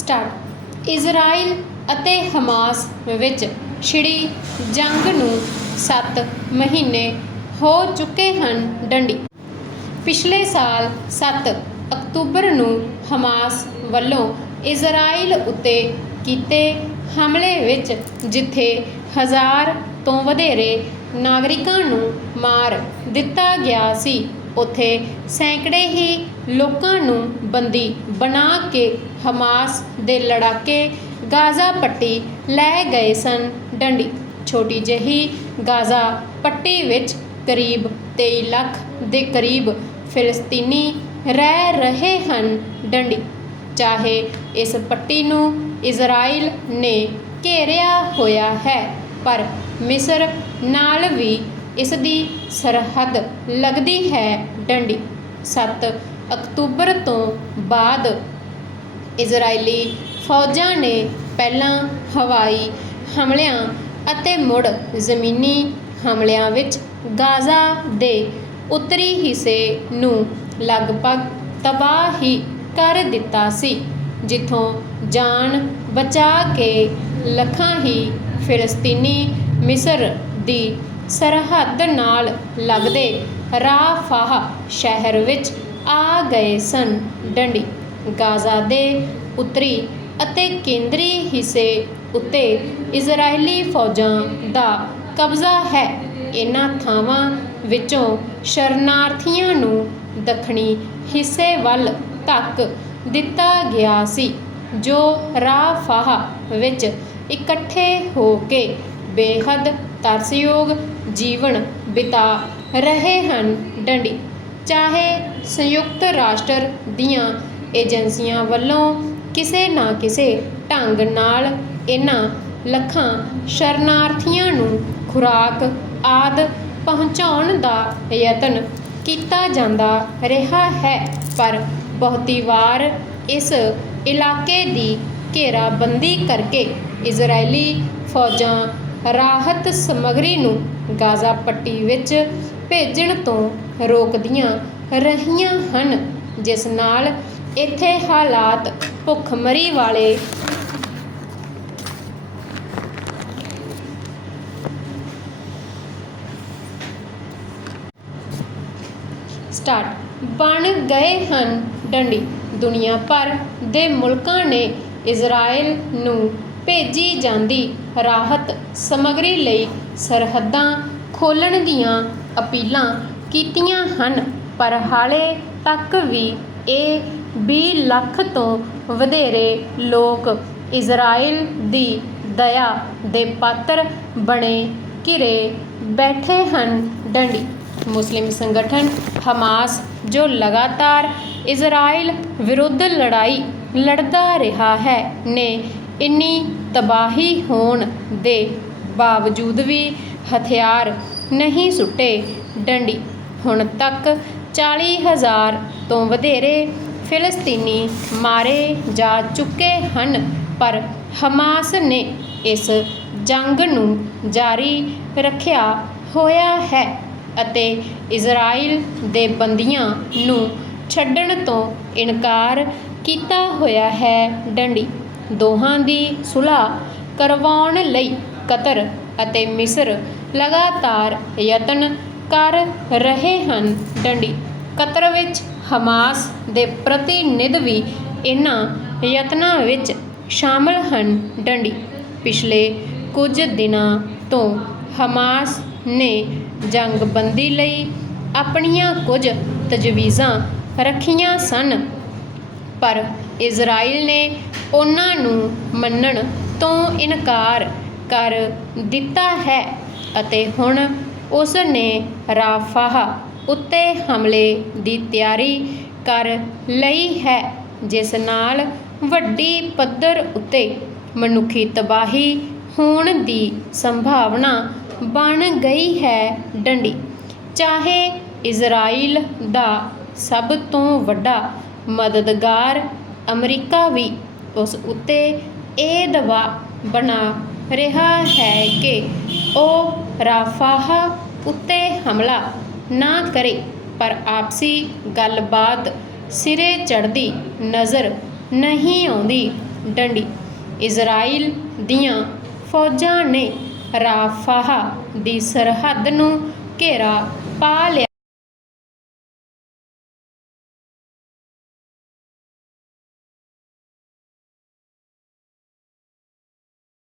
Start. Israel ਅਤੇ Hamas ਵਿੱਚ ਛਿੜੀ ਜੰਗ ਨੂੰ 7 ਮਹੀਨੇ ਹੋ ਚੁੱਕੇ ਹਨ ਡੰਡੀ। ਪਿਛਲੇ ਸਾਲ 7 ਅਕਤੂਬਰ ਨੂੰ ਹਮਾਸ ਵੱਲੋਂ ਇਜ਼ਰਾਈਲ ਉੱਤੇ ਕੀਤੇ ਹਮਲੇ ਵਿੱਚ ਜਿੱਥੇ ਹਜ਼ਾਰ ਤੋਂ ਵਧੇਰੇ ਨਾਗਰਿਕਾਂ ਨੂੰ ਮਾਰ ਦਿੱਤਾ ਗਿਆ ਸੀ, ਉੱਥੇ ਸੈਂਕੜੇ ਹੀ ਲੋਕਾਂ ਨੂੰ ਬੰਦੀ ਬਣਾ ਕੇ ਹਮਾਸ ਦੇ ਲੜਾਕੇ ਗਾਜ਼ਾ ਪੱਟੀ ਲੈ ਗਏ ਸਨ। ਡੰਡੀ, ਛੋਟੀ ਜਿਹੀ ਗਾਜ਼ਾ ਪੱਟੀ ਵਿੱਚ ਕਰੀਬ 23 ਲੱਖ ਦੇ ਕਰੀਬ ਫਿਲਸਤੀਨੀ ਰਹਿ ਰਹੇ ਹਨ। ਡੰਡੀ, ਚਾਹੇ ਇਸ ਪੱਟੀ ਨੂੰ ਇਜ਼ਰਾਈਲ ਨੇ ਘੇਰਿਆ ਹੋਇਆ ਹੈ, ਪਰ ਮਿਸਰ ਨਾਲ ਵੀ ਇਸ ਦੀ ਸਰਹੱਦ ਲੱਗਦੀ ਹੈ। ਡੰਡੀ 7 ਅਕਤੂਬਰ ਤੋਂ ਬਾਅਦ ਇਜ਼ਰਾਈਲੀ ਫੌਜਾਂ ਨੇ ਪਹਿਲਾਂ ਹਵਾਈ ਹਮਲਿਆਂ ਅਤੇ ਮੁੜ ਜ਼ਮੀਨੀ ਹਮਲਿਆਂ ਵਿੱਚ ਗਾਜ਼ਾ ਦੇ ਉੱਤਰੀ ਹਿੱਸੇ ਨੂੰ ਲਗਭਗ ਤਬਾਹ ਹੀ ਕਰ ਦਿੱਤਾ ਸੀ, ਜਿੱਥੋਂ ਜਾਨ ਬਚਾ ਕੇ ਲੱਖਾਂ ਹੀ ਫਿਲਸਤੀਨੀ ਮਿਸਰ ਦੀ ਸਰਹੱਦ ਨਾਲ ਲੱਗਦੇ ਰਾਫਾਹ ਸ਼ਹਿਰ ਵਿੱਚ ਆ ਗਏ ਸਨ। ਡੰਡੀ ਗਾਜ਼ਾ ਦੇ ਉੱਤਰੀ ਅਤੇ ਕੇਂਦਰੀ ਹਿੱਸੇ ਉੱਤੇ ਇਜ਼ਰਾਈਲੀ ਫੌਜਾਂ ਦਾ ਕਬਜ਼ਾ ਹੈ। ਇਹਨਾਂ ਥਾਵਾਂ ਵਿੱਚੋਂ ਸ਼ਰਨਾਰਥੀਆਂ ਨੂੰ ਦੱਖਣੀ ਹਿੱਸੇ ਵੱਲ ਤੱਕ ਦਿੱਤਾ ਗਿਆ ਸੀ, ਜੋ ਰਾਫਾਹ ਵਿੱਚ ਇਕੱਠੇ ਹੋ ਕੇ ਬੇਹੱਦ ਤਰਸਯੋਗ ਜੀਵਨ ਬਿਤਾ ਰਹੇ ਹਨ। ਡੰਡੀ ਚਾਹੇ ਸੰਯੁਕਤ ਰਾਸ਼ਟਰ ਦੀਆਂ ਏਜੰਸੀਆਂ ਵੱਲੋਂ ਕਿਸੇ ਨਾ ਕਿਸੇ ਢੰਗ ਨਾਲ ਇਹਨਾਂ ਲੱਖਾਂ ਸ਼ਰਨਾਰਥੀਆਂ ਨੂੰ ਖੁਰਾਕ ਆਦਿ ਪਹੁੰਚਾਉਣ ਦਾ ਯਤਨ ਕੀਤਾ ਜਾਂਦਾ ਰਿਹਾ ਹੈ, ਪਰ ਬਹੁਤੀ ਵਾਰ ਇਸ ਇਲਾਕੇ ਦੀ ਘੇਰਾਬੰਦੀ ਕਰਕੇ ਇਜ਼ਰਾਈਲੀ ਫੌਜਾਂ ਰਾਹਤ ਸਮੱਗਰੀ ਨੂੰ ਗਾਜ਼ਾ ਪੱਟੀ ਵਿੱਚ ਭੇਜਣ ਤੋਂ ਰੋਕਦੀਆਂ ਰਹੀਆਂ ਹਨ, ਜਿਸ ਨਾਲ ਇੱਥੇ ਹਾਲਾਤ ਭੁੱਖਮਰੀ ਵਾਲੇ ਸਟਾਰਟ ਬਣ ਗਏ ਹਨ। ਡੰਡੀ, ਦੁਨੀਆ ਭਰ ਦੇ ਮੁਲਕਾਂ ਨੇ ਇਜ਼ਰਾਈਲ ਨੂੰ ਭੇਜੀ ਜਾਂਦੀ ਰਾਹਤ ਸਮੱਗਰੀ ਲਈ ਸਰਹੱਦਾਂ ਖੋਲਣ ਦੀਆਂ ਅਪੀਲਾਂ ਕੀਤੀਆਂ ਹਨ, ਪਰ ਹਾਲੇ ਤੱਕ ਵੀ ਇਹ ਵੀਹ ਲੱਖ ਤੋਂ ਵਧੇਰੇ ਲੋਕ ਇਜ਼ਰਾਈਲ ਦੀ ਦਇਆ ਦੇ ਪਾਤਰ ਬਣੇ ਘਿਰੇ ਬੈਠੇ ਹਨ। ਡੰਡੀ, ਮੁਸਲਿਮ ਸੰਗਠਨ ਹਮਾਸ, ਜੋ ਲਗਾਤਾਰ ਇਜ਼ਰਾਈਲ ਵਿਰੁੱਧ ਲੜਾਈ ਲੜਦਾ ਰਿਹਾ ਹੈ, ਨੇ ਇੰਨੀ ਤਬਾਹੀ ਹੋਣ ਦੇ ਬਾਵਜੂਦ ਵੀ ਹਥਿਆਰ ਨਹੀਂ ਸੁੱਟੇ। ਡੰਡੀ, ਹੁਣ ਤੱਕ 40000 ਤੋਂ ਵਧੇਰੇ ਫਿਲਸਤੀਨੀ ਮਾਰੇ ਜਾ ਚੁੱਕੇ ਹਨ, ਪਰ ਹਮਾਸ ਨੇ ਇਸ ਜੰਗ ਨੂੰ ਜਾਰੀ ਰੱਖਿਆ ਹੋਇਆ ਹੈ ਅਤੇ ਇਜ਼ਰਾਈਲ ਦੇ ਬੰਦੀਆਂ ਨੂੰ ਛੱਡਣ ਤੋਂ ਇਨਕਾਰ ਕੀਤਾ ਹੋਇਆ ਹੈ। ਡੰਡੀ, ਦੋਹਾਂ ਦੀ ਸੁਲ੍ਹਾ ਕਰਵਾਉਣ ਲਈ ਕਤਰ ਅਤੇ ਮਿਸਰ ਲਗਾਤਾਰ ਯਤਨ ਕਰ ਰਹੇ ਹਨ। ਡੰਡੀ ਕਤਰ ਵਿੱਚ ਹਮਾਸ ਦੇ ਪ੍ਰਤੀਨਿਧ ਵੀ ਇਹਨਾਂ ਯਤਨਾਂ ਵਿੱਚ ਸ਼ਾਮਲ ਹਨ। ਡੰਡੀ ਪਿਛਲੇ ਕੁਝ ਦਿਨਾਂ ਤੋਂ ਹਮਾਸ ਨੇ ਜੰਗਬੰਦੀ ਲਈ ਆਪਣੀਆਂ ਕੁਝ ਤਜਵੀਜ਼ਾਂ ਰੱਖੀਆਂ ਸਨ, ਪਰ ਇਜ਼ਰਾਈਲ ਨੇ ਉਹਨਾਂ ਨੂੰ ਮੰਨਣ ਤੋਂ ਇਨਕਾਰ ਕਰ ਦਿੱਤਾ ਹੈ। ਅਤੇ ਹੁਣ ਉਸ ਨੇ ਰਾਫਾਹ ਉੱਤੇ ਹਮਲੇ ਦੀ ਤਿਆਰੀ ਕਰ ਲਈ ਹੈ, ਜਿਸ ਨਾਲ ਵੱਡੀ ਪੱਧਰ ਉੱਤੇ ਮਨੁੱਖੀ ਤਬਾਹੀ ਹੋਣ ਦੀ ਸੰਭਾਵਨਾ ਬਣ ਗਈ ਹੈ ਡੰਡੀ। ਚਾਹੇ ਇਜ਼ਰਾਈਲ ਦਾ ਸਭ ਤੋਂ ਵੱਡਾ ਮਦਦਗਾਰ ਅਮਰੀਕਾ ਵੀ ਉਸ ਉੱਤੇ ਇਹ ਦਬਾਅ ਬਣਾ ਰਿਹਾ ਹੈ ਕਿ ਉਹ ਰਾਫਾਹ ਉੱਤੇ ਹਮਲਾ ਨਾ ਕਰੇ, ਪਰ ਆਪਸੀ ਗੱਲਬਾਤ ਸਿਰੇ ਚੜ੍ਹਦੀ ਨਜ਼ਰ ਨਹੀਂ ਆਉਂਦੀ ਡੰਡੀ। ਇਜ਼ਰਾਈਲ ਦੀਆਂ ਫੌਜਾਂ ਨੇ ਰਾਫਾਹ ਦੀ ਸਰਹੱਦ ਨੂੰ ਘੇਰਾ ਪਾ ਲਿਆ।